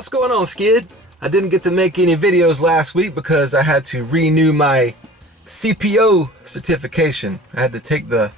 What's going on, Skid? I didn't get to make any videos last week because I had to renew my CPO certification. I had to take the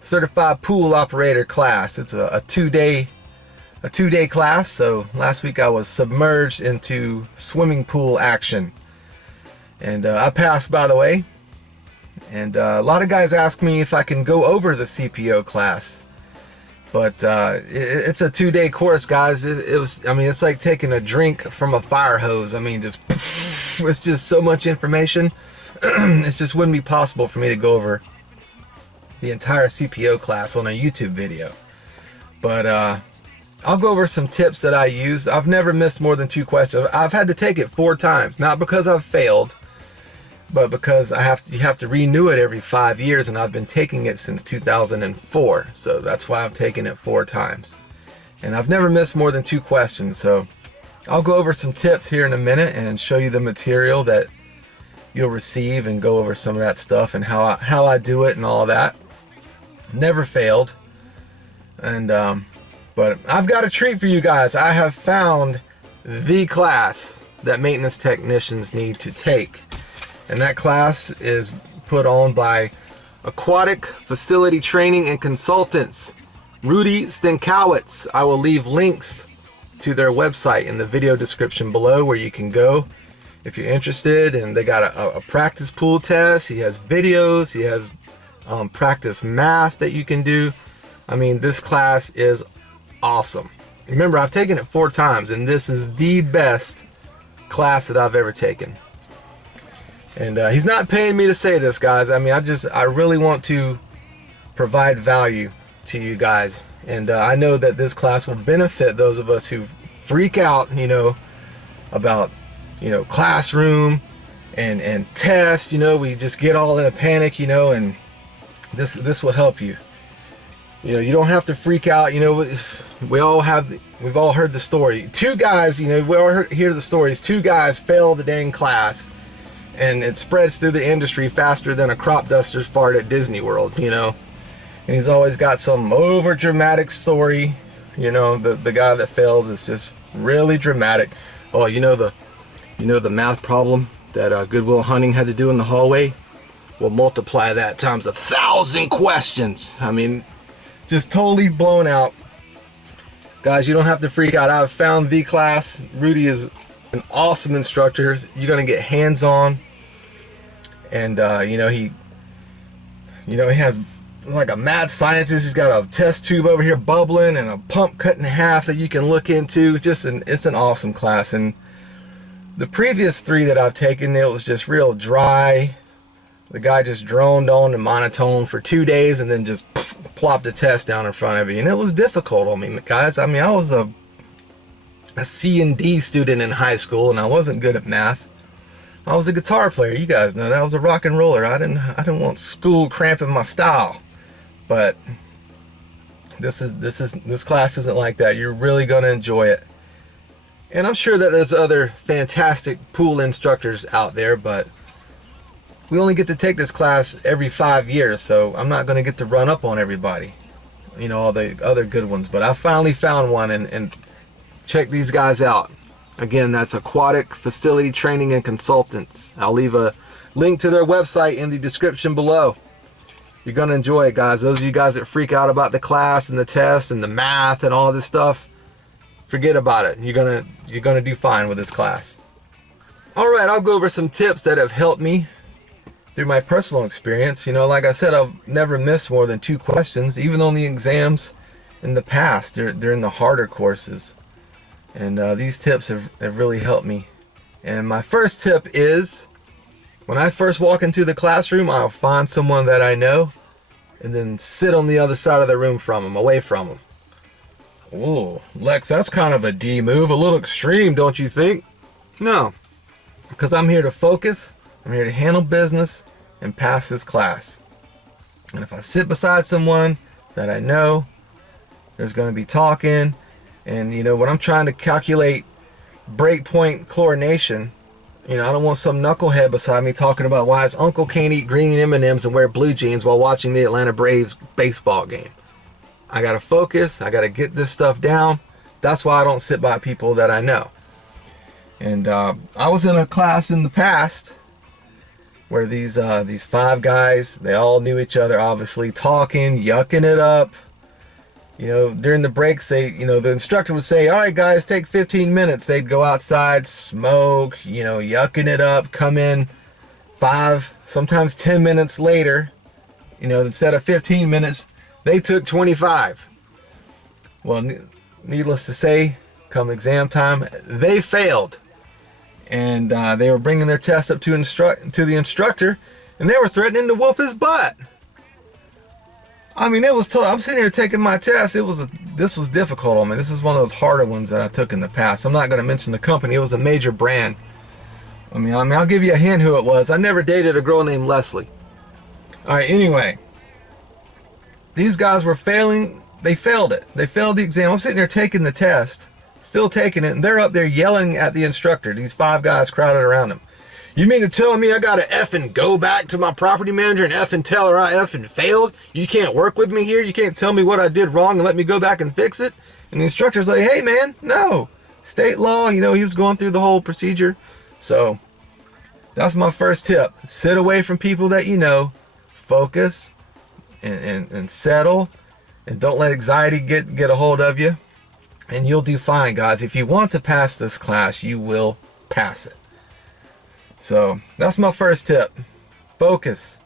Certified Pool Operator class. It's a two-day class. So last week I was submerged into swimming pool action, and I passed, by the way. And a lot of guys ask me if I can go over the CPO class. But it's a 2-day course, guys. It's like taking a drink from a fire hose. I mean, it's just so much information. It just wouldn't be possible for me to go over the entire CPO class on a YouTube video. But I'll go over some tips that I use. I've never missed more than 2 questions. I've had to take it 4 times, not because I've failed, but because you have to renew it every 5 years, and I've been taking it since 2004. So that's why I've taken it 4 times. And I've never missed more than 2 questions. So I'll go over some tips here in a minute and show you the material that you'll receive and go over some of that stuff and how I do it and all that. Never failed. And but I've got a treat for you guys. I have found the class that maintenance technicians need to take. And that class is put on by Aquatic Facility Training and Consultants, Rudy Stenkowitz. I will leave links to their website in the video description below where you can go if you're interested. And they got a practice pool test. He has videos. He has practice math that you can do. I mean, this class is awesome. Remember, I've taken it 4 times, and this is the best class that I've ever taken. And he's not paying me to say this, guys. I mean, I really want to provide value to you guys. And I know that this class will benefit those of us who freak out, about, classroom and test. We just get all in a panic, and this will help you. You don't have to freak out. We've all heard the story. 2 guys, we all hear the stories. 2 guys failed the dang class, and it spreads through the industry faster than a crop duster's fart at Disney World, And he's always got some over dramatic story. The guy that fails is just really dramatic. Oh, the math problem that Goodwill Hunting had to do in the hallway? We'll multiply that times 1,000 questions. I mean, just totally blown out. Guys, you don't have to freak out. I've found the class. Rudy is an awesome instructor. You're gonna get hands-on, and he has like a mad scientist. He's got a test tube over here bubbling and a pump cut in half that you can look into. It's an awesome class. And the previous 3 that I've taken, it was just real dry. The guy just droned on and monotone for 2 days and then just plopped the test down in front of you. And it was difficult on me, guys. I mean, I was a C and D student in high school, and I wasn't good at math. I was a guitar player. You guys know that. I was a rock and roller. I didn't want school cramping my style. But this class isn't like that. You're really going to enjoy it. And I'm sure that there's other fantastic pool instructors out there, but we only get to take this class every 5 years, so I'm not going to get to run up on everybody, all the other good ones. But I finally found one, and check these guys out. Again, that's Aquatic Facility Training and Consultants. I'll leave a link to their website in the description below. You're going to enjoy it, guys. Those of you guys that freak out about the class and the test and the math and all this stuff, forget about it. You're going to do fine with this class. All right, I'll go over some tips that have helped me through my personal experience. Like I said, I've never missed more than 2 questions, even on the exams in the past, during the harder courses. And these tips have really helped me. And my first tip is, when I first walk into the classroom, I'll find someone that I know and then sit on the other side of the room from them, away from them. Whoa, Lex, that's kind of a D move, a little extreme, don't you think? No, because I'm here to focus. I'm here to handle business and pass this class. And if I sit beside someone that I know, there's going to be talking. And when I'm trying to calculate breakpoint chlorination, I don't want some knucklehead beside me talking about why his uncle can't eat green M&Ms and wear blue jeans while watching the Atlanta Braves baseball game. I got to focus. I got to get this stuff down. That's why I don't sit by people that I know. And I was in a class in the past where these 5 guys, they all knew each other, obviously, talking, yucking it up. You know, during the breaks, the instructor would say, all right, guys, take 15 minutes. They'd go outside, smoke, yucking it up, come in 5, sometimes 10 minutes later. Instead of 15 minutes, they took 25. Well, needless to say, come exam time, they failed. And they were bringing their test up to the instructor, and they were threatening to whoop his butt. I mean, it was tough. I'm sitting here taking my test. This was difficult on me. This is one of those harder ones that I took in the past. I'm not going to mention the company. It was a major brand. I mean, I'll give you a hint who it was. I never dated a girl named Leslie. All right, anyway. These guys were failing. They failed it. They failed the exam. I'm sitting there taking the test, still taking it, and they're up there yelling at the instructor. These 5 guys crowded around him. You mean to tell me I gotta effing go back to my property manager and effing tell her I effing failed? You can't work with me here? You can't tell me what I did wrong and let me go back and fix it? And the instructor's like, hey man, no. State law, he was going through the whole procedure. So that's my first tip. Sit away from people that focus and settle, and don't let anxiety get a hold of you. And you'll do fine, guys. If you want to pass this class, you will pass it. So that's my first tip. Focus.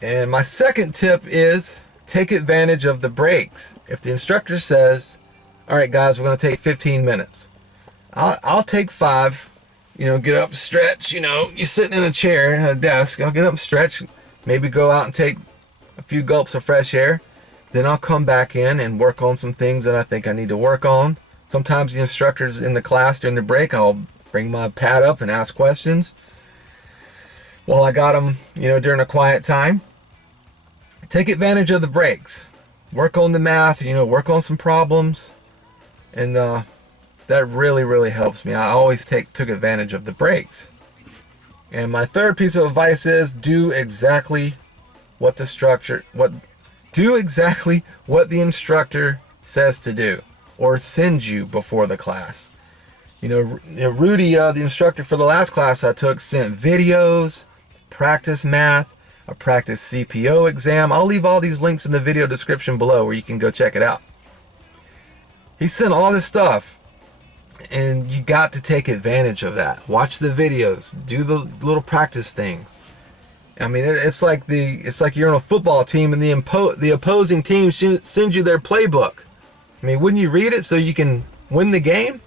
And my second tip is take advantage of the breaks. If the instructor says, all right, guys, we're going to take 15 minutes. I'll take 5, get up, stretch, you're sitting in a chair at a desk. I'll get up, stretch, maybe go out and take a few gulps of fresh air. Then I'll come back in and work on some things that I think I need to work on. Sometimes the instructors in the class during the break, I'll bring my pad up and ask questions while I got them, during a quiet time. Take advantage of the breaks. Work on the math, work on some problems. And that really, really helps me. I always took advantage of the breaks. And my third piece of advice is do exactly what the instructor says to do or sends you before the class. Rudy, the instructor for the last class I took, sent videos, practice math, a practice CPO exam. I'll leave all these links in the video description below where you can go check it out. He sent all this stuff, and you got to take advantage of that. Watch the videos, do the little practice things. I mean, it's like you're on a football team and the opposing team sends you their playbook. I mean, wouldn't you read it so you can win the game?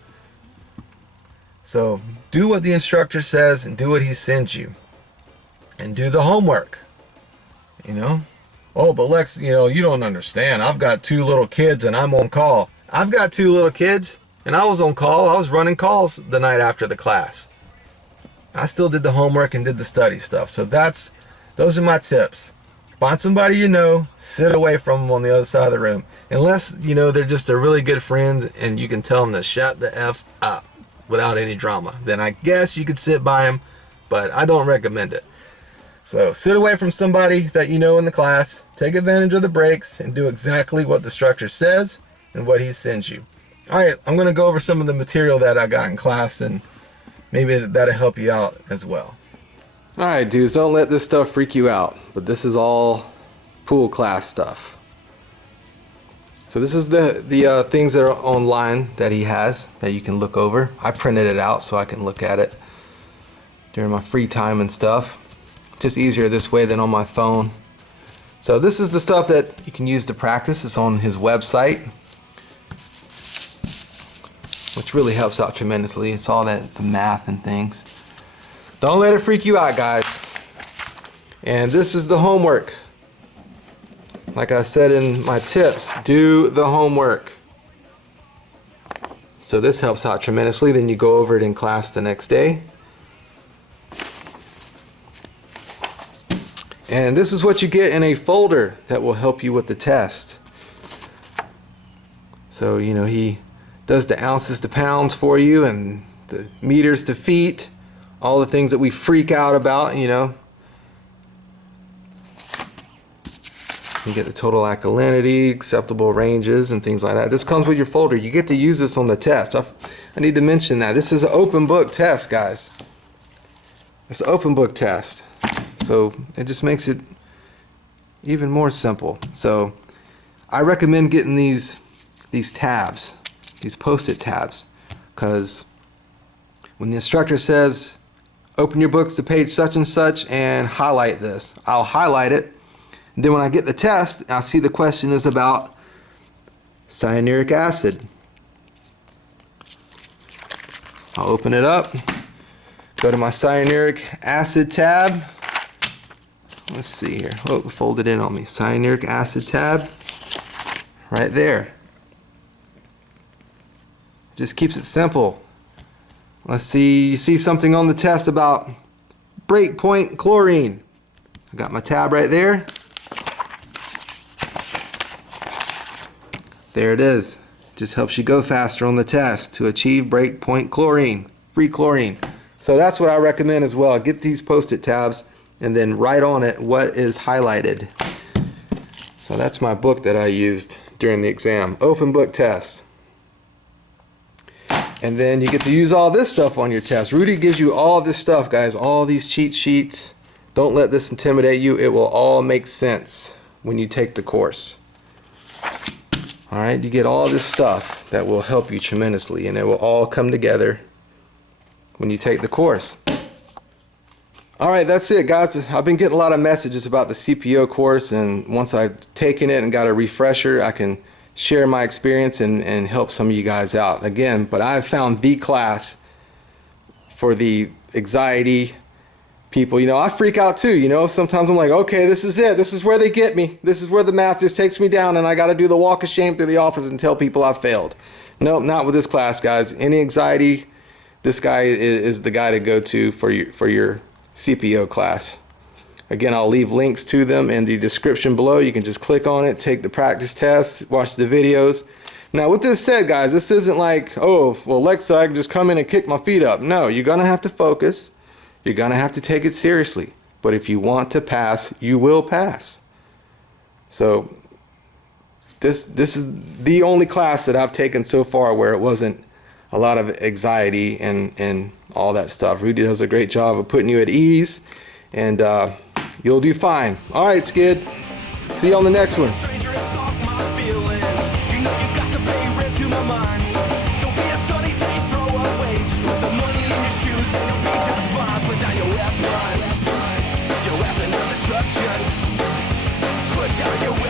So do what the instructor says and do what he sends you. And do the homework. Oh, but Lex, you don't understand. I've got 2 little kids and I'm on call. I've got 2 little kids and I was on call. I was running calls the night after the class. I still did the homework and did the study stuff. So those are my tips. Find somebody sit away from them on the other side of the room. Unless, they're just a really good friend and you can tell them to shut the F up without any drama. Then I guess you could sit by them, but I don't recommend it. So sit away from somebody that in the class, take advantage of the breaks, and do exactly what the instructor says and what he sends you. All right, I'm going to go over some of the material that I got in class, and maybe that'll help you out as well. All right, dudes, don't let this stuff freak you out, but this is all pool class stuff. So this is the things that are online that he has that you can look over. I printed it out so I can look at it during my free time and stuff. Just easier this way than on my phone. So this is the stuff that you can use to practice. It's on his website, which really helps out tremendously. It's all the math and things. Don't let it freak you out, guys. And this is the homework. Like I said in my tips, do the homework. So this helps out tremendously. Then you go over it in class the next day. And this is what you get in a folder that will help you with the test. So, he does the ounces to pounds for you and the meters to feet, all the things that we freak out about, You get the total alkalinity, acceptable ranges, and things like that. This comes with your folder. You get to use this on the test. I need to mention that. This is an open book test, guys. It's an open book test. So it just makes it even more simple. So I recommend getting these tabs, these post-it tabs, because when the instructor says, open your books to page such and such and highlight this, I'll highlight it. And then when I get the test, I'll see the question is about cyanuric acid. I'll open it up, go to my cyanuric acid tab. Let's see here. Oh, fold it in on me. Cyanuric acid tab. Right there. Just keeps it simple. Let's see, you see something on the test about breakpoint chlorine. I got my tab right there. There it is. Just helps you go faster on the test to achieve breakpoint chlorine, free chlorine. So that's what I recommend as well. Get these post-it tabs and then write on it what is highlighted. So that's my book that I used during the exam. Open book test. And then you get to use all this stuff on your test. Rudy gives you all this stuff, guys, all these cheat sheets. Don't let this intimidate you. It will all make sense when you take the course. All right, you get all this stuff that will help you tremendously, and it will all come together when you take the course. All right, that's it, guys. I've been getting a lot of messages about the CPO course, and once I've taken it and got a refresher, I can share my experience and help some of you guys out. Again, but I've found the class for the anxiety people. You know, I freak out too. You know, sometimes I'm like, okay, this is it. This is where they get me. This is where the math just takes me down, and I got to do the walk of shame through the office and tell people I failed. Nope, not with this class, guys. Any anxiety, this guy is the guy to go to for your CPO class. Again, I'll leave links to them in the description below. You can just click on it, take the practice test, watch the videos. Now, with this said, guys, this isn't like, oh, well, Alexa, I can just come in and kick my feet up. No, you're going to have to focus. You're going to have to take it seriously. But if you want to pass, you will pass. So this is the only class that I've taken so far where it wasn't a lot of anxiety and all that stuff. Rudy does a great job of putting you at ease, and you'll do fine. All right, Skid. See you on the next one. Put down your